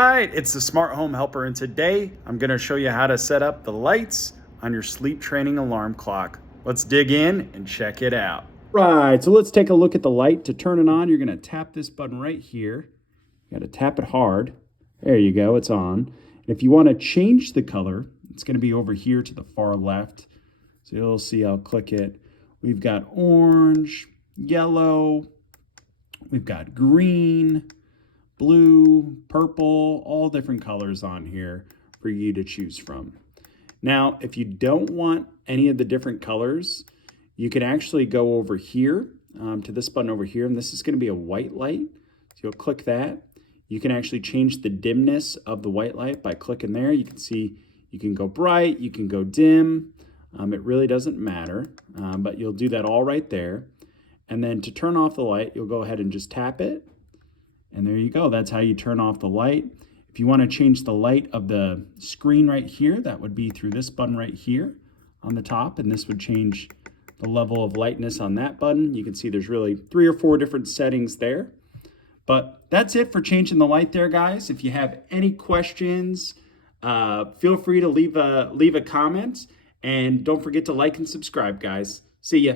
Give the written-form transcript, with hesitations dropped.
All right, it's the Smart Home Helper, and today I'm going to show you how to set up the lights on your sleep training alarm clock. Let's dig in and check it out. Right, so let's take a look at the light. To turn it on, you're going to tap this button right here. You got to tap it hard. There you go, it's on. And if you want to change the color, it's going to be over here to the far left. So you'll see, I'll click it. We've got orange, yellow, we've got green, blue, purple, all different colors on here for you to choose from. Now, if you don't want any of the different colors, you can actually go over here to this button over here, and this is going to be a white light. So you'll click that. You can actually change the dimness of the white light by clicking there. You can see you can go bright, you can go dim. It really doesn't matter, but you'll do that all right there. And then to turn off the light, you'll go ahead and just tap it. And there you go. That's how you turn off the light. If you want to change the light of the screen right here, that would be through this button right here on the top. And this would change the level of lightness on that button. You can see there's really 3 or 4 different settings there. But that's it for changing the light there, guys. If you have any questions, feel free to leave a comment. And don't forget to like and subscribe, guys. See ya.